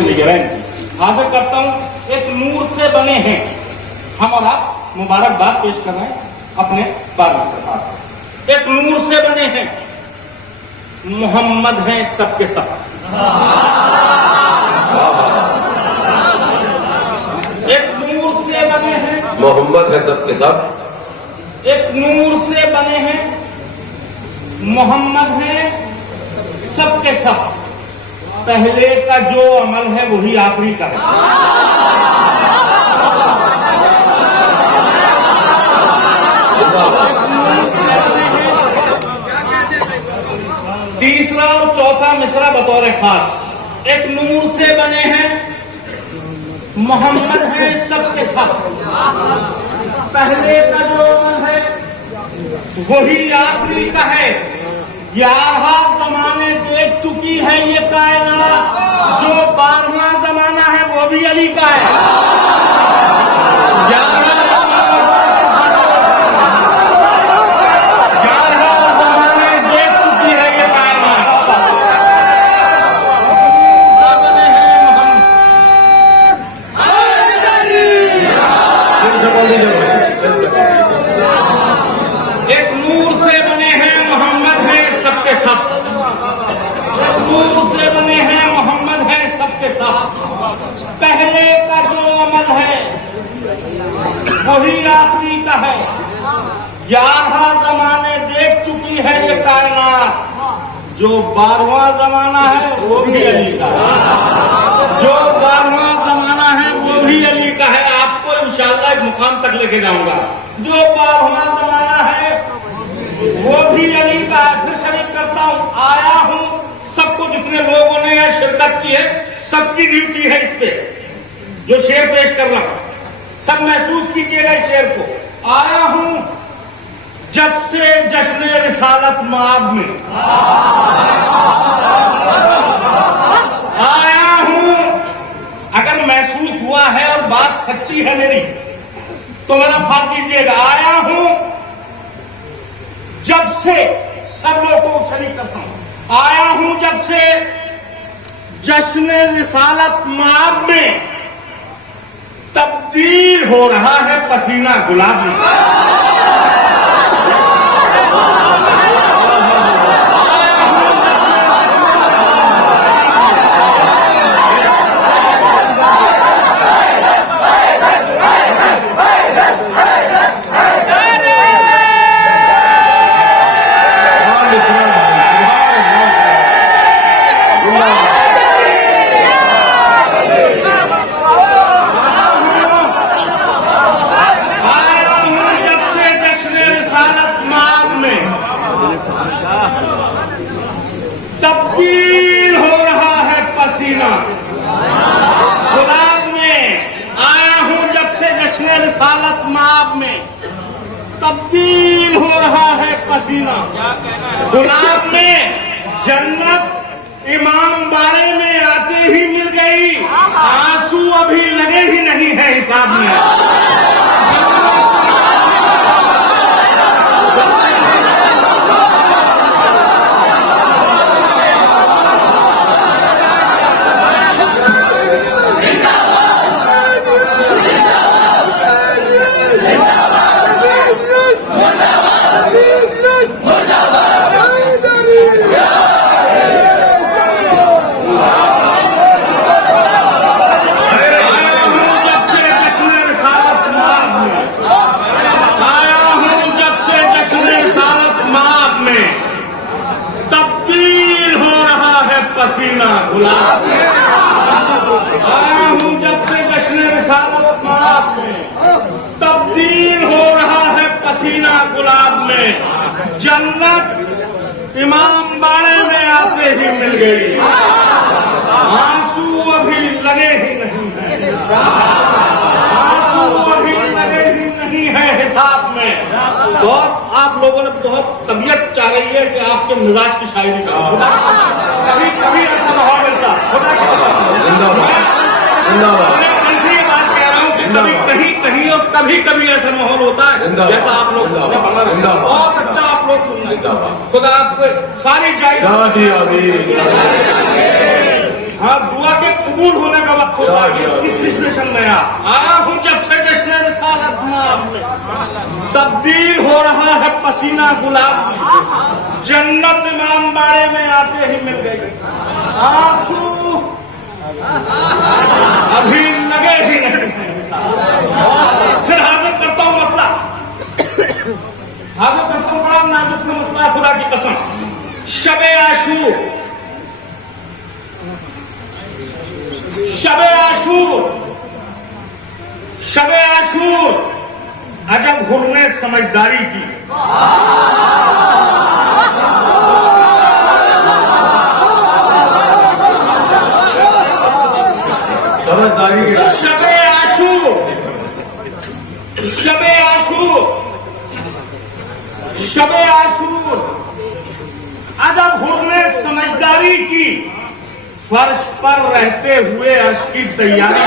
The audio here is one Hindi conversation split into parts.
ले लीजिए रहेंगे। हाजिर करता हूँ, एक नूर से बने हैं। हम और आप मुबारकबाद पेश कर रहे हैं अपने बारहवीं सरकार को। एक नूर से बने हैं, मोहम्मद हैं सबके सब। एक नूर से बने हैं, मोहम्मद है सबके सब। एक नूर से बने हैं, मोहम्मद हैं सबके सब। पहले का जो अमल है वही आखिरी का है। तीसरा और चौथा मिसरा बतौर खास। एक नूर से बने हैं, मोहम्मद हैं सबके सब। पहले का जो अमल है वही आखिरी का है। 11 जमाने देख चुकी है ये कायनात, जो 12वां जमाना है वो भी अली का है। 11 जमाने देख चुकी है ये कायनात। एक नूर से बने हैं, मोहम्मद हैं सबके सब। एक नूर से बने हैं, मोहम्मद हैं सबके सब। पहले का जो अमल है वही आखिरी का है। 11 जमाने देख चुकी है ये कायनात, जो 12वां जमाना है वो भी अली का है। जो 12वां जमाना है वो भी अली का है। आपको इंशाअल्लाह एक मुकाम तक लेके जाऊंगा। जो 12वां जमाना है वो भी अली का है। फिर शरीक करता हूँ, आया हूँ सबको, जितने लोगों ने यह शिरकत की है सबकी ड्यूटी है इस पे। जो शेर पेश कर रहा हूं सब महसूस कीजिएगा इस शेर को। आया हूं जब से जश्न रिसालत माब में, आया हूं। अगर महसूस हुआ है और बात सच्ची है मेरी तो मेरा साथ दीजिएगा। आया हूं जब से, सब लोगों को शरीक करता हूं, आया हूं जब से जश्न रिसालत माब में, तब्दील हो रहा है पसीना गुलाब में। तब्दील हो रहा है पसीना गुलाब में। आया हूं जब से जश्न रिसालत माब में, तब्दील हो रहा है पसीना गुलाब में। जन्नत इमाम बाड़े में आते ही मिल गई, आंसू अभी लगे ही नहीं है हिसाब में। पसीना गुलाब में, आया हूं जब से जश्न रिसालत माब में, तब्दील हो रहा है पसीना गुलाब में। जन्नत इमाम बाड़े में आते ही मिल गई, आंसू अभी लगे ही नहीं है, आंसू अभी लगे ही नहीं है हिसाब में। बहुत आप लोगों ने बहुत तबीयत चाह रही है कि आपके मिजाज की शायरी का कभी कभी ऐसा माहौल मिलता। बात कह रहा हूँ कि कभी कहीं कहीं और कभी कभी ऐसा माहौल होता है जैसा आप लोग बहुत अच्छा आप लोग सुन। खुदा आपको सारी जायदाद हाँ, दुआ के कबूल होने का वक्त होता है इस सिचुएशन में। आया हूँ जब से जश्न रिसालत में तब्दील हो रहा है पसीना गुलाब, जन्नत इमाम बाड़े में आते ही मिल गई, आंसू अभी लगे ही नहीं। फिर हाजिर करता हूँ मसला, हाजिर करता हूँ बड़ा नाजुक से मसला, खुदा की कसम। शबे आशूर, शबे आशूर, शबे आशूर अजब हुर्ने समझदारी की। समझदारी की शबे आशूर, शबे आशूर, शबे आशूर अजब हुर्ने समझदारी की। फर्श पर रहते हुए अश्क की तैयारी,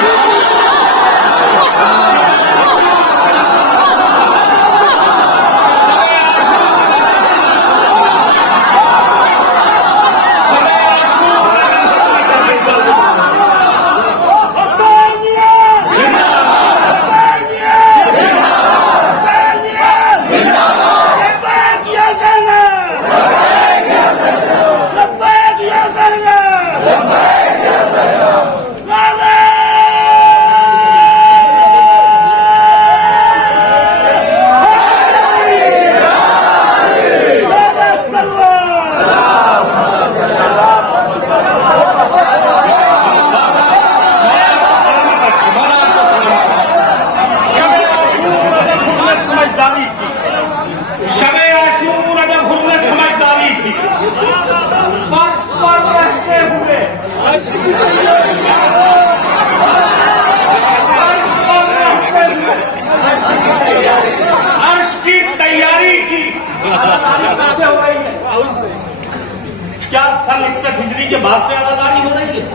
क्या सन 61 हिजरी के बाद से आजादारी हो रही है?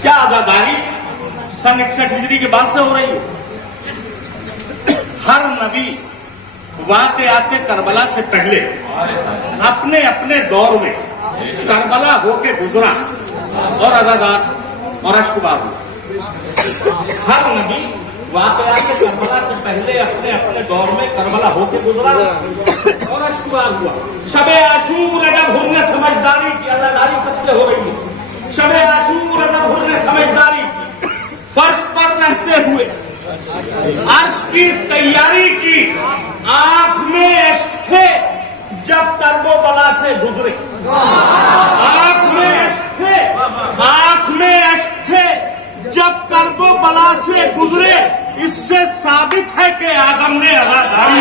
क्या आजादारी सन 61 हिजरी के बाद से हो रही है? हर नबी वाक़े आते करबला से पहले अपने अपने दौर में करबला होके गुजरा और आजादार और अश्कबार हुआ। हर नबी वाक़यात करबला से पहले अपने अपने दौर में करबला होके गुजरा और अश्कबार हुआ। शबे आशूर अजब हुर्ने समझदारी की, आजादारी कब से हो रही है? शबे आशूर अजब हुर्ने समझदारी की, फर्श पर रहते हुए अर्श की तैयारी की। आंख में अश्क थे जब कर्बला से गुजरे, आंख में अश्क थे, आंख में अश्क थे जब कर्बला से गुजरे। इससे साबित है कि आदम ने आजादारी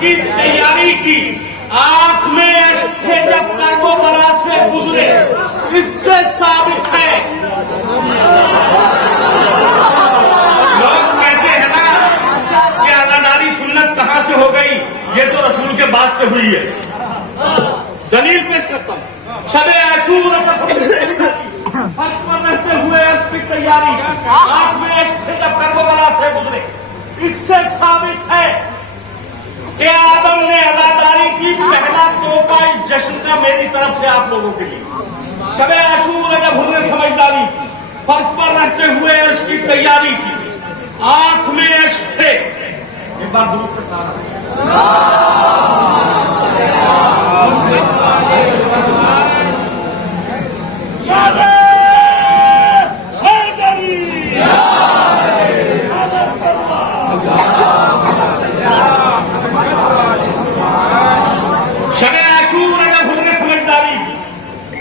की तैयारी की। आंख में अश्क थे जब कर्बला से गुजरे। इससे साबित है, लोग कहते हैं ना कि आजादारी सुन्नत कहां से हो गई, ये तो रसूल के बाद से हुई है। दलील पेश करता हूं। शबे आशूर फर्श पर रहते हुए अश्क की तैयारी, आंख में अश्क थे जब कर्बला से गुजरे। इससे साबित है कि आदम ने आजादारी की। पहला तोहफा इस जश्न का मेरी तरफ से आप लोगों के लिए। शबे आशूर जब हुर्ने समझदारी, फर्श पर रहते हुए अश्क की तैयारी की, आंख में अश्क थे। एक बार दूर से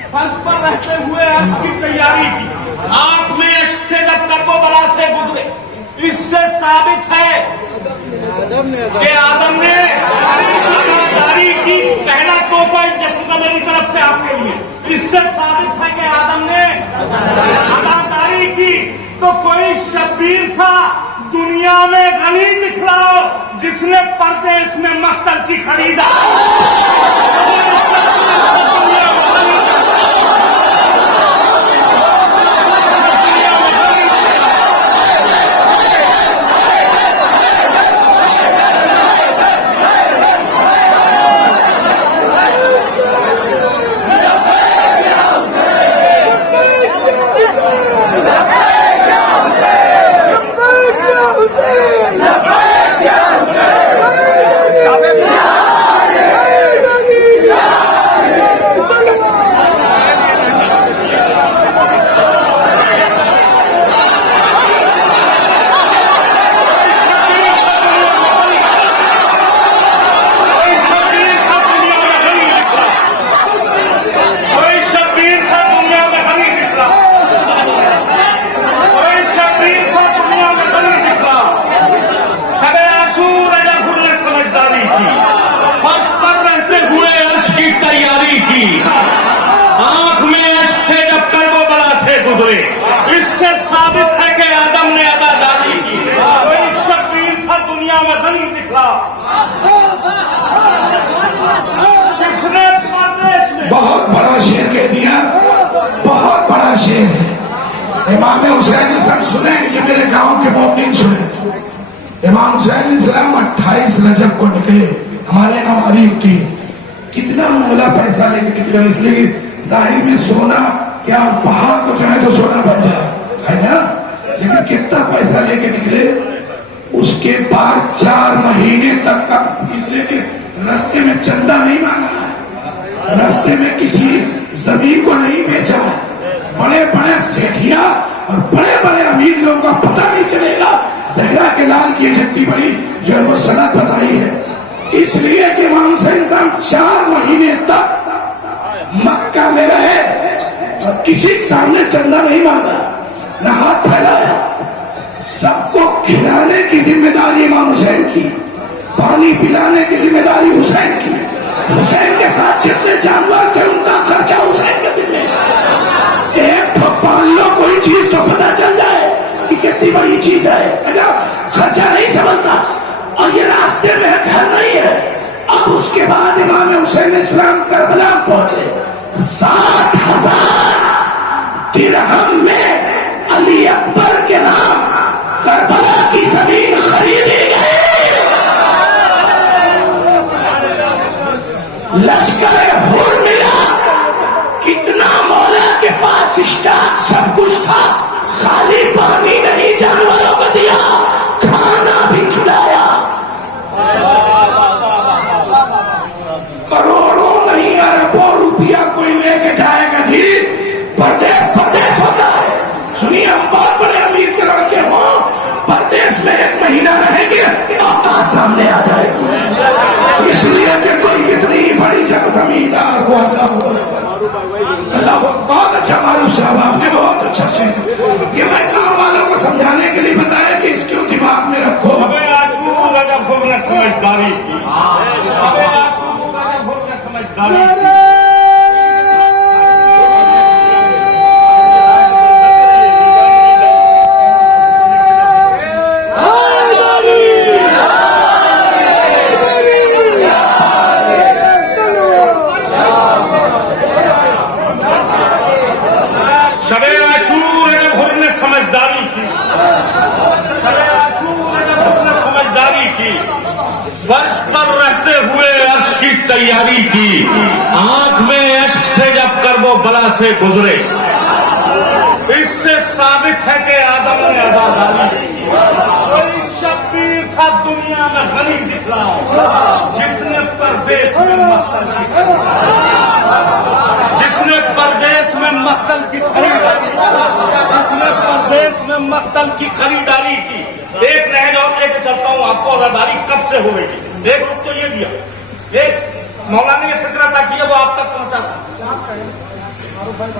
फर्श पर रहते साबित है कि आदम ने अदादारी की। पहला तोहफा जश्न मेरी तरफ से आपके लिए। इससे साबित है कि आदम ने अदादारी की। तो कोई शब्बीर था दुनिया में गनी दिखलाओ जिसने परदेश में मख्तल की खरीदा। आंख में अश्क थे जब कल वो बला से गुजरे। इससे साबित है कि आदम ने अदादारी की। कोई शब्बीर था दुनिया में गनी दिखला जिसने परदेश में। बहुत बड़ा शेर कह दिया, बहुत बड़ा शेर है। इमाम हुसैन सब सुने, ये मेरे गांव के मोमिन सुने। इमाम हुसैन सलाम 28 रजब को निकले, हमारे यहाँ हमारी युक्ति कितना मोला पैसा लेके निकला। इसलिए जाहिर में सोना क्या पहाड़ को चाहे तो सोना बन जाए, है ना। लेकिन कितना पैसा लेके निकले। उसके बाद 4 महीने तक का, इसलिए कि रास्ते में चंदा नहीं मांगा है, रास्ते में किसी जमीन को नहीं बेचा है। बड़े बड़े सेठिया और बड़े बड़े अमीर लोगों का पता नहीं चलेगा जहरा के लाल की इकट्ठी बड़ी जो है वो सनत बताई है। इसलिए कि इमाम हुसैन 4 महीने तक मक्का में रहे और किसी के सामने चंदा नहीं मांगा, न हाथ फैलाया। सबको खिलाने की जिम्मेदारी इमाम हुसैन की, पानी पिलाने की जिम्मेदारी हुसैन की। हुसैन के साथ जितने जानवर थे उनका खर्चा हुसैन के दिल में। एक तो पाल लो कोई चीज तो पता चल जाए कि कितनी बड़ी चीज है ना। खर्चा नहीं समझता। और ये रास्ते में घर नहीं है। अब उसके बाद इमाम हुसैन इस्लाम करबला पहुंचे। 60,000 दिरहम में अली अकबर के नाम करबला की जमीन खरीदी गई। लश्कर हुर मिला। कितना मौला के पास स्टॉक सब कुछ था, खाली पानी नहीं जानवरों को दिया, खाना भी खिलाया। करोड़ों नहीं अरबों रुपया कोई लेके जाएगा जी। परदेश परदेश होता है। सुनिए, हम बहुत बड़े अमीर के लड़के हो, परदेश में 1 महीना रहेंगे आपका सामने आ जाएगी। इसलिए कि कोई कितनी बड़ी जगह जमींदार हो। अल्लाह बहुत अच्छा मालूम साहब, आपने बहुत अच्छा से ये मैं गाँव वालों को समझाने के लिए बताया कि इसको दिमाग में रखो। समझदारी की, समझदारी शबे आशूर हुर ने समझदारी की। शबे आशूर हुर ने समझदारी की। वर्ष पर रहते हुए अर्श की तैयारी की। आंख में अश्क थे जब कर वो बला से गुजरे। इससे साबित है कि आदम ने आजादारी की। कोई शब्बीर था दुनिया में गनी दिखलाओ जिसने परदेश में मख्तल की, जिसने परदेश में मख्तल की खरीदारी, जिसने परदेश में मख्तल की खरीदारी की। एक नए जवाब लेके चलता हूँ आपको, आजादारी कब से होगी। एक रूप तो ये दिया, एक मौलाना ने फिक्र अता किया, वो आप तक पहुंचा।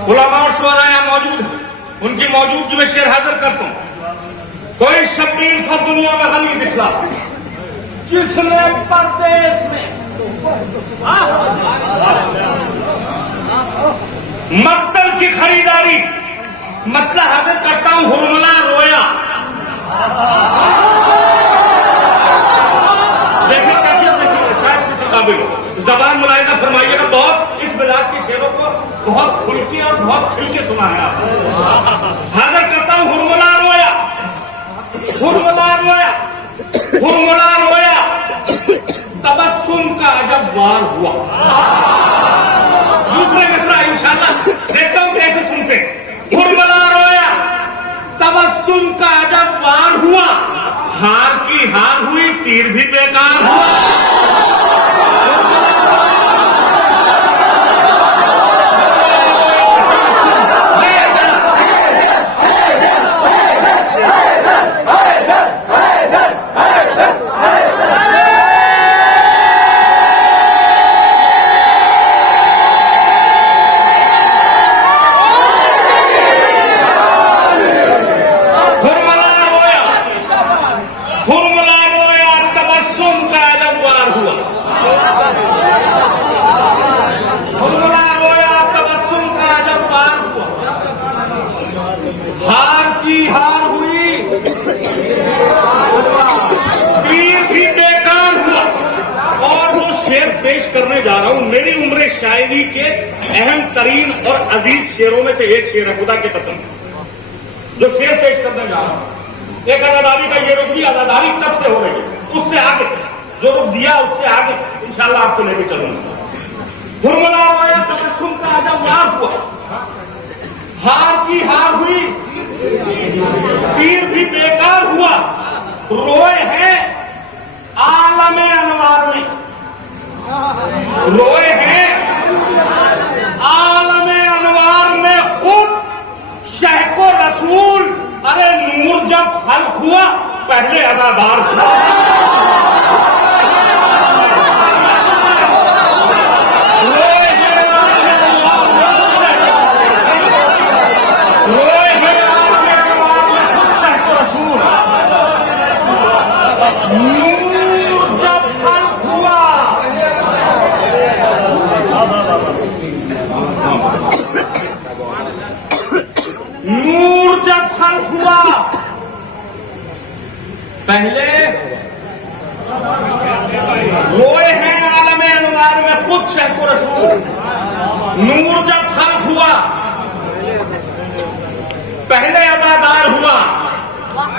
उलमा और शुरा यहाँ मौजूद है, उनकी मौजूदगी में शेर हाजिर करता हूँ। कोई शब्बीर था दुनिया में हनी दिखला जिसने परदेश में मक्तल की खरीदारी मतलब हाजिर करता हूं हुरमला रोया। देखिए शायद किसी काबिल जबान मुलायजा फरमाइएगा। बहुत इस मिलाद की शेरों को बहुत खुल के और बहुत खिल के सुना है आप। हाजिर करता हूं हुरमला रोया, हुरमला रोया, हुरमला रोया, तबस्सुम का अजब वार हुआ। दूसरे मिसरा इंशाल्लाह देखता हूं कैसे सुनते। हुरमला रोया, तबस्सुम का अजब वार हुआ, हार की हार हुई, तीर भी बेकार हुआ। करने जा रहा हूं मेरी उम्र शायरी के अहम तरीन और अजीज शेरों में से एक शेर है, खुदा के कसम जो शेर पेश करने जा रहा हूं। एक आजादारी का ये रुख भी आजादारी कब से हो रही है, उससे आगे जो रुख दिया उससे आगे इंशाल्लाह आपको लेके चलूंगा। हुरमला रोया, तबस्सुम का अजब वार हुआ, हार की हार हुई, तीर भी बेकार हुआ। रोए हैं आलमे अनवार में, रोए हैं आलमे अनवार में खुद शहको रसूल। अरे नूर जब खल्क हुआ पहले अदादार हुआ। रोए हैं आलमे अनवार में खुद शहको रसूल, नूर जब खल्क हुआ नूर जब खल्क हुआ पहले। रोए हैं आलमे अनवार में खुद शहको रसूल, नूर जब खल्क हुआ पहले अदादार हुआ।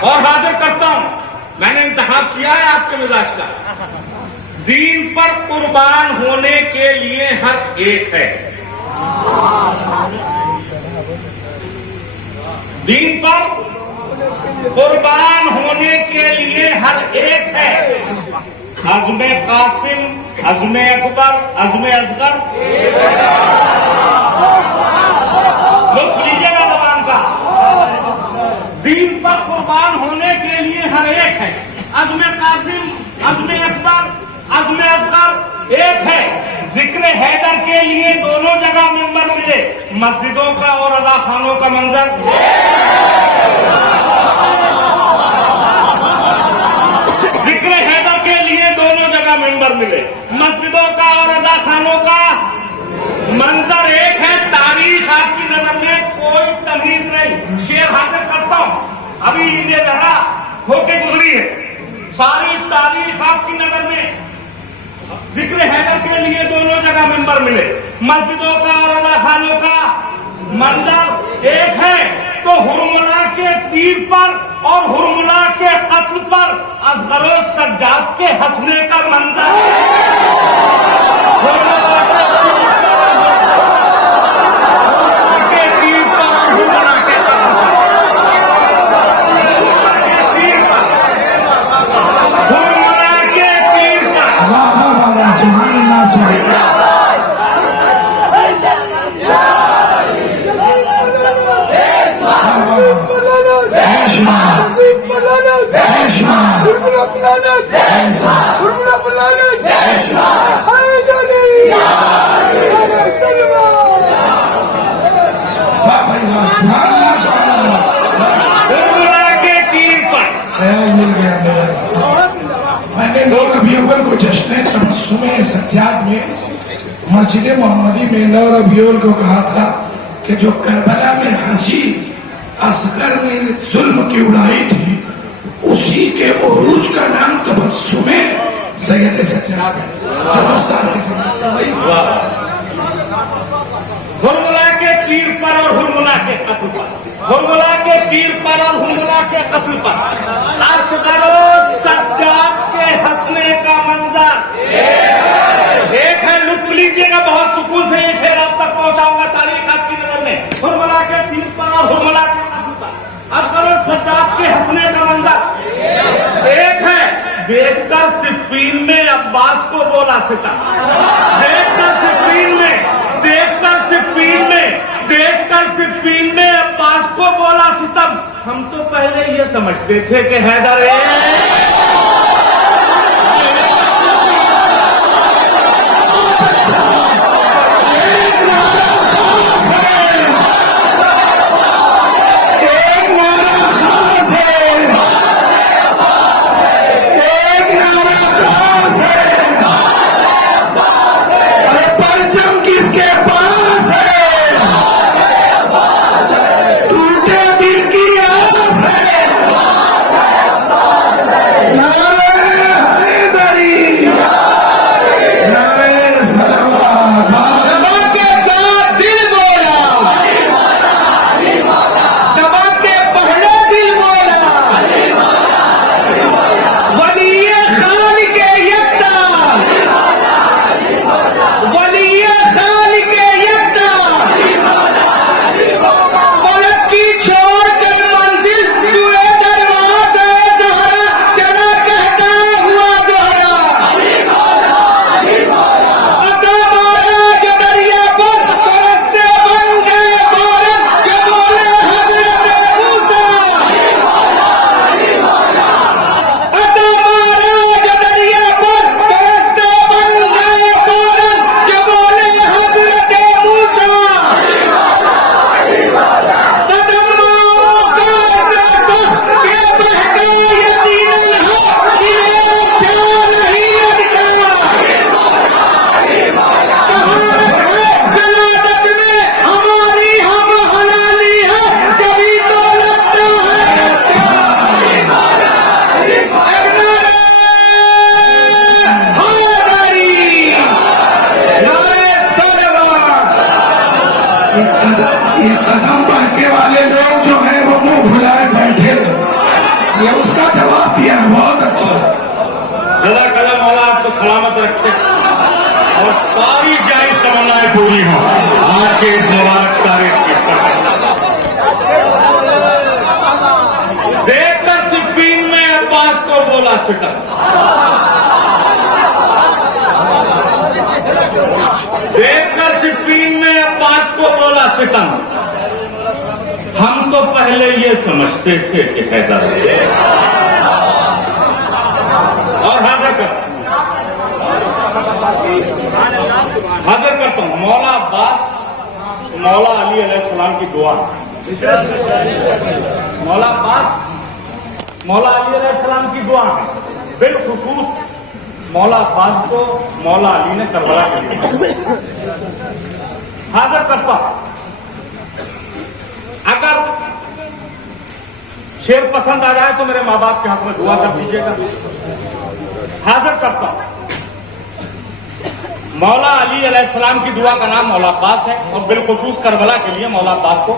और हाजिर करता हूं, मैंने इंतखाब किया है आपके मिजाज का, दीन पर कुर्बान होने के लिए हर एक है, दीन पर कुर्बान होने के लिए हर एक है। अज़्मे कासिम, अज़्मे अकबर, अज़्मे असगर, लुत्फ लीजिएगा जबान का। दीन पर कुर्बान होने के लिए हर एक है, अज़्मे कासिम, अज़्मे अकबर, अज़्मे असगर एक है। जिक्र हैदर के लिए दोनों जगह मिंबर मिले, मस्जिदों का और अज़ाखानों का मंजर। जिक्र हैदर के लिए दोनों जगह मिंबर मिले, मस्जिदों का और अज़ाखानों का मंजर एक है। तारीख आपकी नजर में कोई तमीज नहीं। शेर हाजिर करता हूं, अभी ये जरा होके गुजरी है, सारी तारीख आपकी नजर में। जिक्र हैदर के लिए दोनों जगह मिंबर मिले, मस्जिदों का और अज़ाखानों का मंजर एक है। तो हुरमला के तीर पर और हुरमला के कत्ल पर असगरो सज्जाद के हंसने का मंजर के तीर पर और हुरमला के के तीर पर अक्टूबर को जश्न तबस्सुम सज्जाद में मस्जिद मोहम्मदी में 9 रबीउल को कहा था कि जो करबला में हंसी असगर ने जुल्म की उड़ाई थी, उसी के उरूज का नाम तबस्सुम सैयद सज्जाद है। हुरमुला के तीर पर और हुरमुला के कत्ल पर, हुरमुला के तीर पर और हुरमुला के कत्ल पर असगरो सज्जाद के हंसने का मंजर एक है। लुट लीजिएगा, बहुत सुकून से ये शेर आप तक पहुंचाऊंगा तारीख आपकी नजर में। हुरमुला के तीर पर और हुरमुला के कत्ल पर असगरो सज्जाद के हंसने का मंजर एक है। देखकर सिफ़ीन में अब्बास को बोला सितम, देखकर सिफ़ीन में, देखकर सिफ़ीन में, देखकर सिफ़ीन में अब्बास को बोला सितम। हम तो पहले ये समझते थे कि हैदर ये कदम बहके वाले लोग जो हैं वो मुंह भुलाए बैठे, ये उसका जवाब दिया है। बहुत अच्छा। जरा कदम वाला आपको सलामत रखते और सारी जायज तमन्नाएं पूरी हो आज के इस मुबारक तारीख की। देखकर सिफ़ीन में अब्बास को बोला सितम, देखकर सिफ़ीन में अब्बास को बोला सितम। हम तो पहले ये समझते थे कि हैदर और हाजिर करता हूं मौला अब्बास, मौला अली अलैहिस्सलाम की दुआ। मौला अब्बास मौला अली अलैहिस्सलाम की दुआ है। बिलखुसूस मौला अब्बास को मौला अली ने करबला के लिए हाजिर करता। अगर शेर पसंद आ जाए तो मेरे माँ बाप के हाथ में दुआ कर दीजिएगा। हाजिर करता मौला अली अलैहिस्सलाम की दुआ का नाम मौला अब्बास है और बिलखुसूस करबला के लिए मौला अब्बास को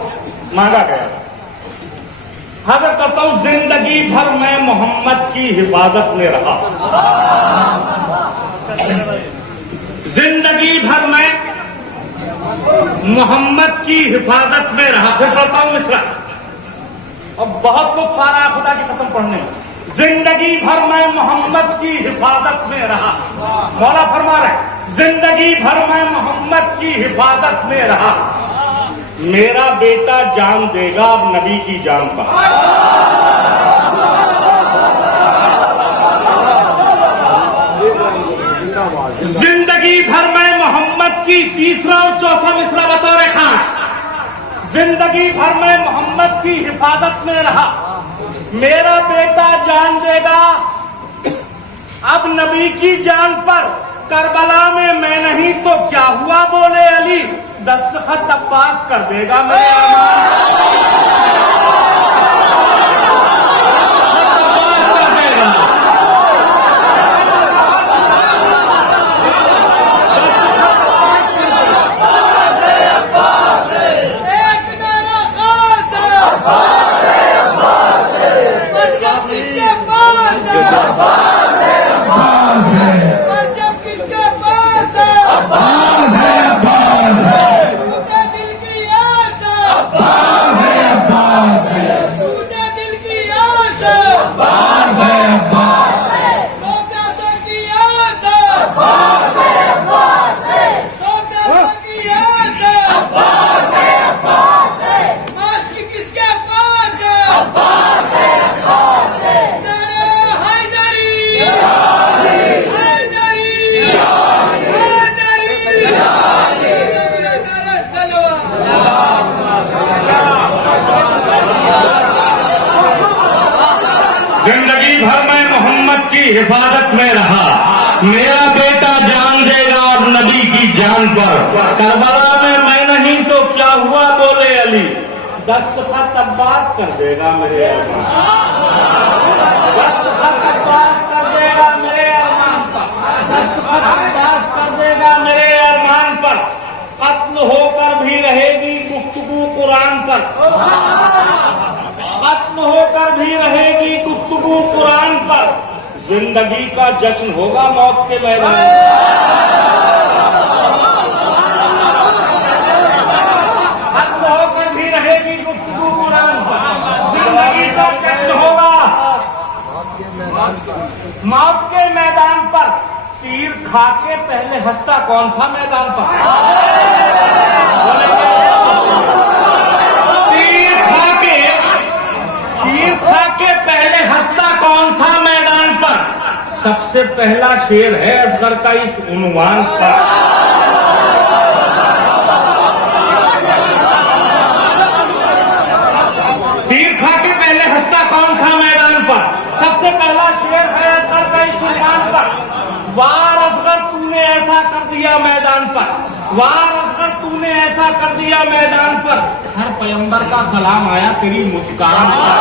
मांगा गया है। हाजिर करता हूं, जिंदगी भर मैं मोहम्मद की हिफाजत में रहा, जिंदगी भर मैं मोहम्मद की हिफाजत में रहा। फिर पढ़ता हूं मिसरा, और बहुत लोग पारा खुदा की कसम पढ़ने, जिंदगी भर मैं मोहम्मद की हिफाजत में रहा। मौला फरमा रहे जिंदगी भर मैं मोहम्मद की हिफाजत में रहा। मेरा बेटा जान देगा अब नबी की जान पर। जिंदगी भर मैं मोहम्मद की, तीसरा और चौथा मिसरा बतौर खास, जिंदगी भर मैं मोहम्मद की हिफाजत में रहा। मेरा बेटा जान देगा अब नबी की जान पर करबला में मैं नहीं तो क्या हुआ बोले अली, दस्तखत अब्बास कर देगा मेरे हिफाजत में रहा। मेरा बेटा जान देगा और नबी की जान पर, करबला में मैं नहीं तो क्या हुआ बोले अली, दस्तखत अब्बास कर देगा मेरे अरमान, दस्तखत अब्बास कर देगा मेरे अरमान पर, दस्तखत अब्बास कर देगा मेरे अरमान पर। कत्ल होकर भी रहेगी गुफ्तगू कुरान पर, कत्ल होकर भी रहेगी गुफ्तगू कुरान पर। जिंदगी का जश्न होगा मौत के मैदान में, खत्म होकर भी रहेगी गुफ्तगू कुरान पर। जिंदगी का जश्न होगा मौत के मैदान पर। तीर खा के पहले हंसता कौन था मैदान पर? तीर खा के पहले हंसता कौन था मैदान पर? सबसे पहला शेर है असगर का इस उन्वान पर। तीर खा के पहले हंसता कौन था मैदान पर? सबसे पहला शेर है असगर का इस उन्वान पर। वार असगर तूने ऐसा कर दिया मैदान पर, वार असगर तूने ऐसा कर दिया मैदान पर। हर पैगंबर का सलाम आया तेरी मुस्कान पर।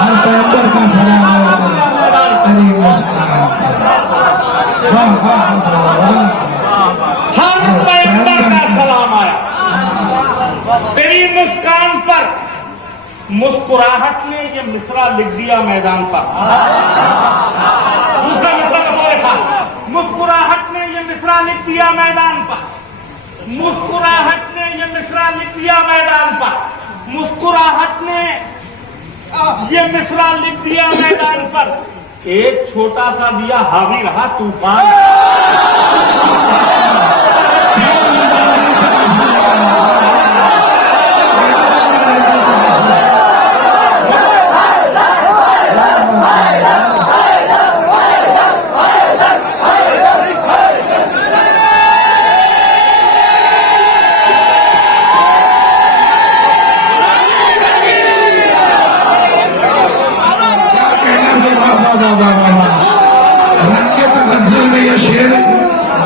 हर पैगंबर का सलाम आया तेरी मुस्कान पर। हर पैगंबर का सलाम आया तेरी मुस्कान पर। मुस्कुराहट ने ये मिसरा लिख दिया मैदान पर। दूसरा मिसरा कब लिखा? मुस्कुराहट ने ये मिसरा लिख दिया मैदान पर। मुस्कुराहट ने ये मिसरा लिख दिया मैदान पर। मुस्कुराहट ने ये मिसरा लिख दिया मैदान पर। एक छोटा सा दिया हावी रहा तूफान।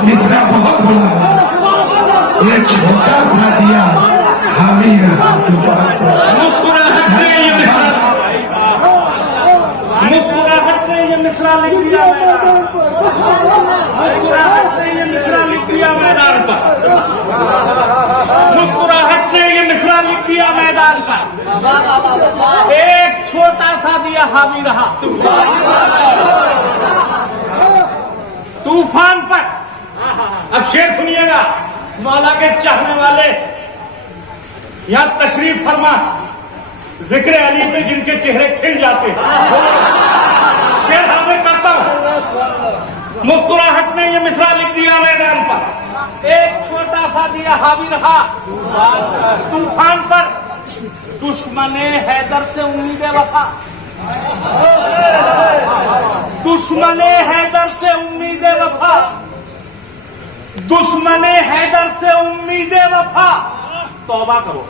मिसरा बहुत बड़ा है, एक छोटा सा दिया हावी रहा तूफान। मुस्कुराहट ने ये मिसरा लिख दिया मैदान पर। मुस्कुराहट ने ये मिसरा लिख दिया मैदान पर। मुस्कुराहट ने ये मिसरा लिख दिया मैदान पर। एक छोटा सा दिया हावी रहा तूफान पर। अब शेर सुनिएगा, मौला के चाहने वाले यहां तशरीफ फरमा। जिक्र अली पे जिनके चेहरे खिल जाते हैं, शेर हाजिर करता हूं। मुस्कुराहट ने ये मिसरा लिख दिया मैदान पर। एक छोटा सा दिया हावी रहा तूफान पर। दुश्मने हैदर से उम्मीद वफा, दुश्मने हैदर से उम्मीद वफा, दुश्मने हैदर से उम्मीद वफा। तौबा करो।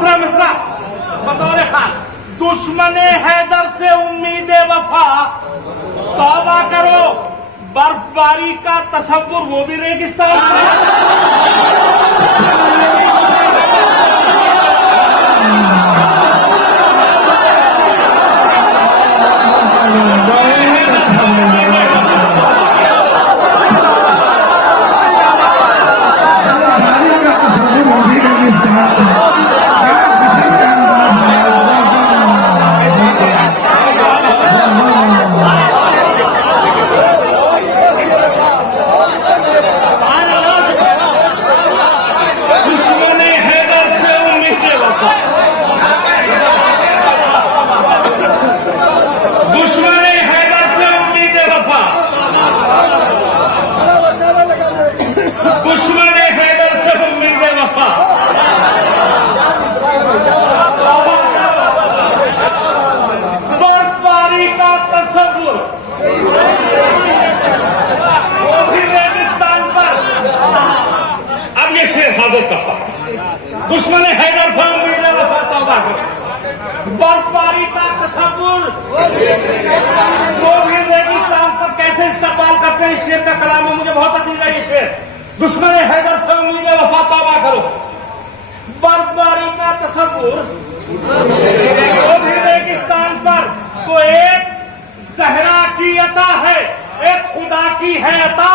दूसरा मिसरा बतौर खान, दुश्मने हैदर से उम्मीद वफा, तौबा करो बर्फबारी का तसव्वुर वो भी रेगिस्तान दुश्मन हैदर से उम्मीद वफा, तौबा करो बर्फबारी का तसव्वुर वो भी रेगिस्तान पर कैसे इस्तेमाल करते हैं। शेर का कलाम है, मुझे बहुत अजीज है ये शेर। दुश्मन हैदर से उम्मीद वफा, तौबा करो बर्फबारी का तसव्वुर वो भी रेगिस्तान पर। तो एक सहरा की अता है, एक खुदा की है अता,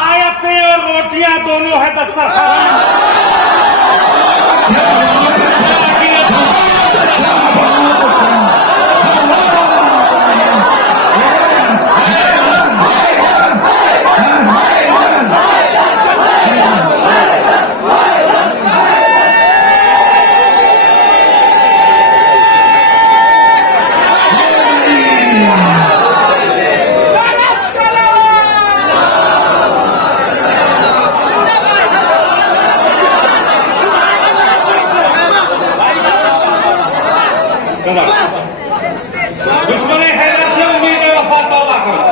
आयतें और रोटियां दोनों है दस्तरखान। दुश्मन हैदर से उम्मीद वफा, तौबा करो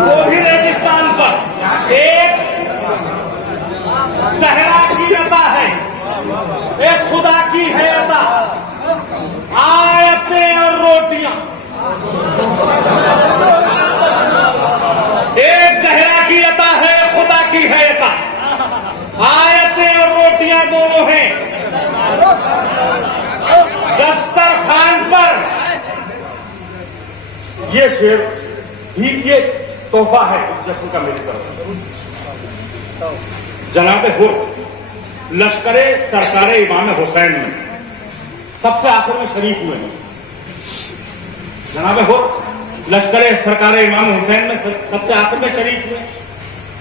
वो भी रेगिस्तान पर। एक सहरा की अता है, एक खुदा की है अता, आयतें और रोटियां। एक सहरा की अता है, खुदा की है अता, आयतें और रोटियां दोनों हैं दस्तरखान पर। ये शेर भी ये तोहफा है उस जश्न का मेरी तरफ। जनाब हुर लश्करे सरकारे इमाम हुसैन में सबसे आखिर में शरीक हुए हैं। जनाब हुर लश्करे सरकारे इमाम हुसैन में सबसे आखिर में शरीक हुए।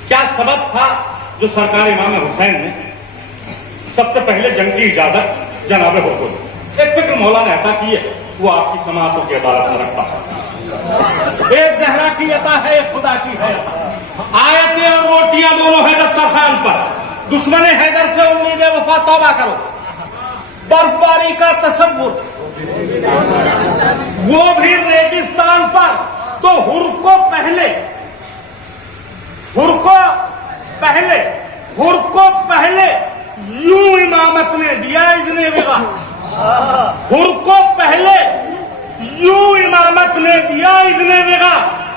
क्या सबब था जो सरकार इमाम हुसैन ने सबसे पहले जंग की इजाजत जनाब हुर को दी? एक फिक्र मौला ने अता की है, वो आपकी समातों की अदालत में रखता है। एक जहरा की अता है, एक खुदा की है अता, आयतें और रोटियां दोनों है दस्तरखान पर। दुश्मन हैदर से उम्मीद वफा, तौबा करो बर्फबारी का तसव्वुर वो भी रेगिस्तान पर। तो हुर को पहले यूं इमामत ने दिया इज़्ने विगा, हुर को पहले यूं इमामत ने दिया इज़्ने विगा।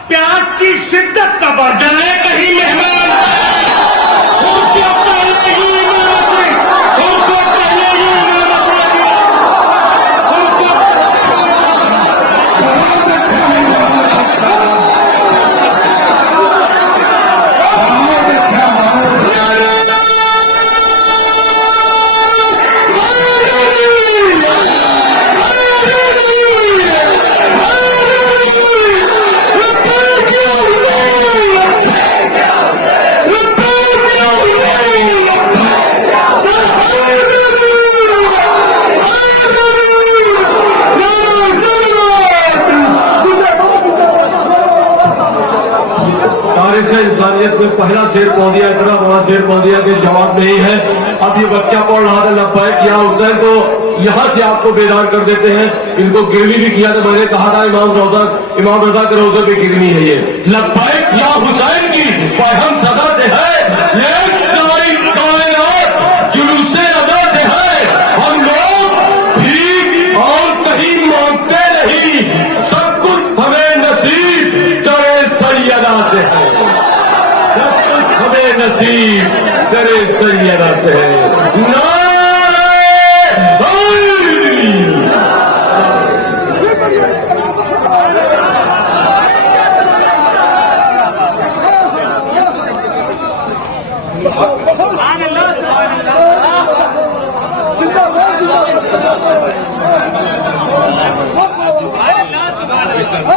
प्यास की शिद्दत न बढ़ जाए कहीं मेहमान, हुर को पहले यूं इमामत ने, हुर को पहले यूं इमामत ने दिया, हुर को बहुत अच्छा इंसानियत में पहला शेर पहुंच दिया, इतना बड़ा शेर पहुंच दिया कि जवाब नहीं है। अब ये बच्चा पढ़ रहा था लब्बैक या हुसैन, तो यहाँ से आपको बेदार कर देते हैं। इनको गिरवी भी किया था, मैंने कहा था इमाम रजा के रोजे पे गिरनी है ये लब्बैक या हुसैन की पैगम सदा से है। मेरे सैयदा से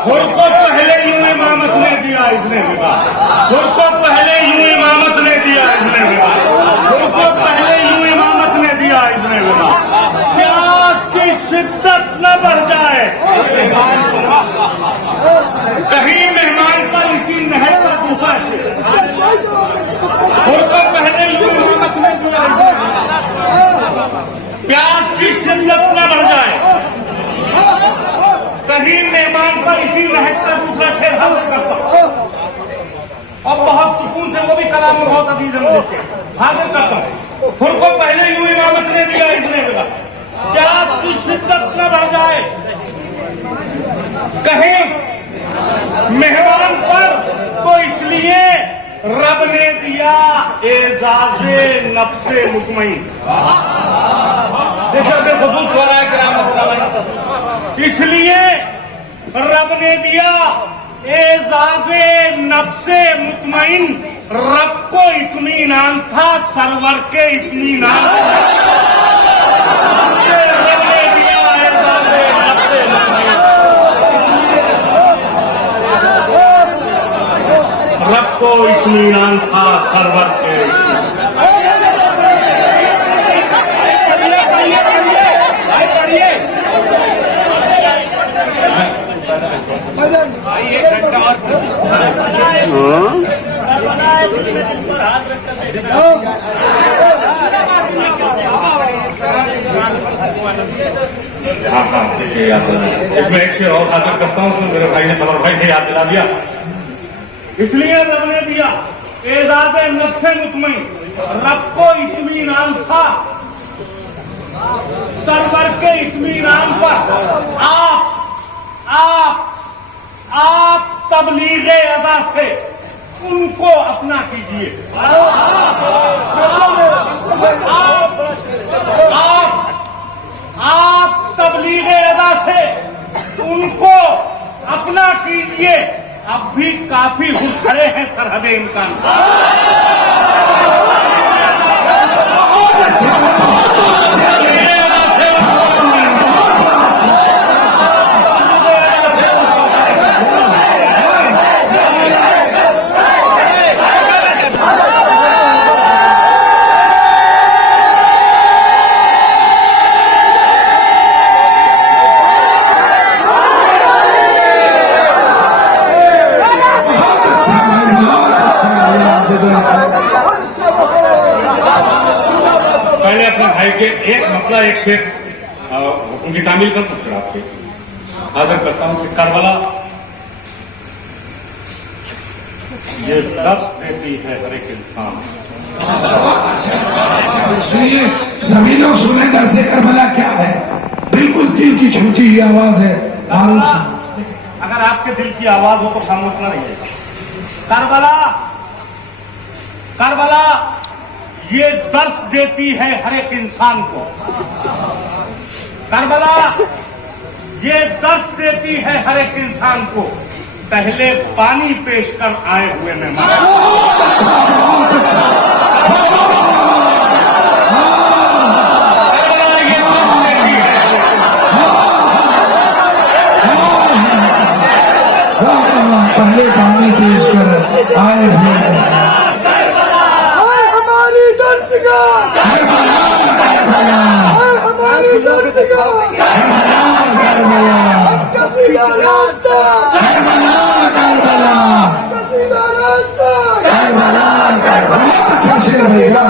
खुद को पहले यूं इमामत ने दिया इसने विवाह, खुद को पहले यूं इमामत ने दिया इसने विवाह, खुद को पहले यूं इमामत ने दिया इसने विवाह। प्यास की शिद्दत न बढ़ जाए कहीं मेहमान पर इसी नहर पर दूसरा खुद को पहले यूं इमामत ने दिया, प्यास की शिद्दत न बढ़ जाए कहीं मेहमान पर इसी नहर का दूसरा शेर हाजिर करता हूं और बहुत सुकून से वो भी कलाम में बहुत अजीज हाजिर करता हूं। खुद को पहले यूं इमामत ने दिया इसने मिला, प्यास की शिद्दत न बढ़ जाए कहीं मेहमान पर, तो इसलिए रब ने दिया एजाज़े नफ्से मुतमईन। इसलिए रब ने दिया एजाज़े नफ्से मुतमईन, रब को इत्मीनान था सरवर के इत्मीनान, रब ने दिया एजाज़े नफ्से मुतमईन, रब को इत्मीनान था सरवर के एक घंटा और इसमें एक शेर और हाजिर करता हूँ, तो मेरे भाई ने खबर भाई ने याद दिला दिया। इसलिए रब ने दिया एजाज़े नफ्से मुतमईन, रब को इत्मीनान था सरवर के इत्मीनान पर। आप तबलीगे अज़ा से उनको अपना कीजिए, आप तबलीगे अज़ा से उनको अपना कीजिए। अब भी काफी हुर खड़े हैं सरहदे इम्कान। पहले अपने भाई के एक मतलब एक शेर उनकी तामील कर सकते आपसे हाजिर करता हूँ कि करबला ये दर्द देती है हर एक इंसान। सुनिए सभी लोग सुने, दर्से करबला क्या है, बिल्कुल दिल की छूटी हुई आवाज है। अगर आपके दिल की आवाज हो तो खामोश ना रहिए। करबला ये दर्द देती है हर एक इंसान को, करबला ये दर्द देती है हर एक इंसान को। पहले पानी पेश कर आए हुए मेहमान, पहले पानी पेश कर आए हुए हमारी दर्शगाह, हमारी दर्शगाह, कसीदा रास्ता, कसीदा रास्ता, अच्छा से रहेगा।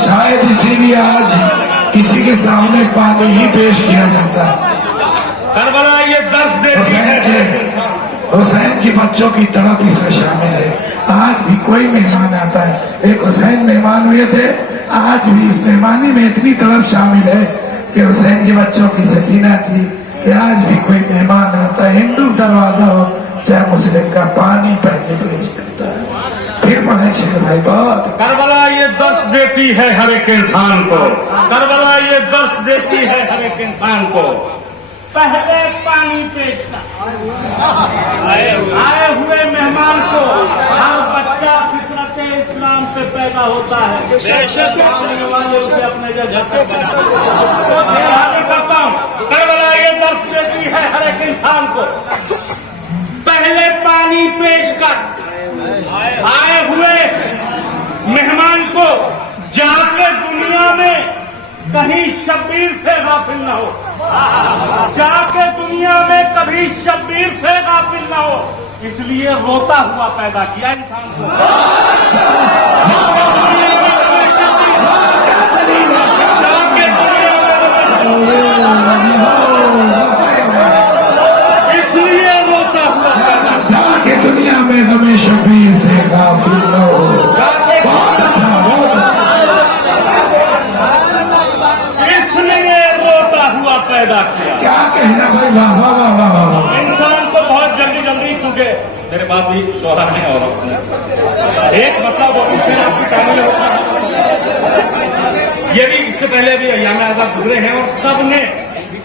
शायद इसीलिए आज किसी के सामने पानी ही पेश किया जाता है। करबला ये दर्द देती है। हुसैन के बच्चों की तड़प इसमें शामिल है। आज भी कोई मेहमान आता है, एक हुसैन मेहमान हुए थे, आज भी इस मेहमानी में इतनी तड़प शामिल है कि हुसैन के बच्चों की सकीना थी, कि आज भी कोई मेहमान आता है, हिंदू दरवाजा हो चाहे मुस्लिम का, पानी पहले पेश करता है। फिर पढ़े शेख भाई बहुत। करबला ये दर्श देती है हर एक इंसान को, करबला ये दर्श देती है हर एक इंसान को। पहले पानी पेश कर आए हुए मेहमान को, हर बच्चा फितरत इस्लाम से पैदा होता है। सामने वाले उसे अपने जगह से करता हूँ। करबला ये दर्श देती है हर एक इंसान को, पहले पानी पेश कर आए हुए मेहमान को, जाके दुनिया में कहीं शब्बीर से गाफिल न हो, जाके दुनिया में कभी शब्बीर से गाफिल न हो, इसलिए रोता हुआ पैदा किया इंसान को। जाके इसलिए रोता हुआ पैदा, जाके दुनिया में हमें शबीर से गाफिल न हो। बहुत अच्छा, बहुत अच्छा। इसलिए रोता हुआ पैदा किया। क्या कहना भाई, वाह वाह वाह वाह वाह वाह। इंसान को बहुत जल्दी जल्दी, क्योंकि मेरे बाप भी शोहरा है और एक मतलब वो आपकी शामिल होता है। ये भी इससे पहले भी अय्याम आज़ाद गुजरे हैं और सबने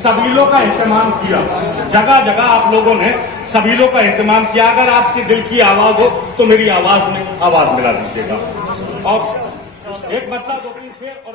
सबीलों का एहतमाम किया। जगह जगह आप लोगों ने सबीलों का एहतमाम किया। अगर आपके दिल की आवाज हो तो मेरी आवाज में आवाज मिला दीजिएगा। और एक मतलब 2-3 शेर और